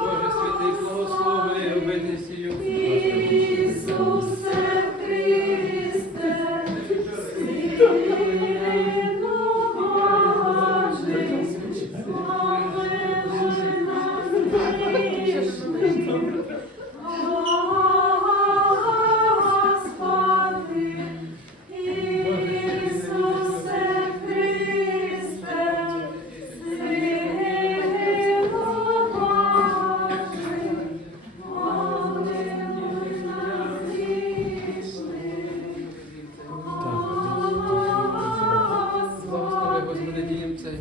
Боже святий, благослови, обидися. Bekle.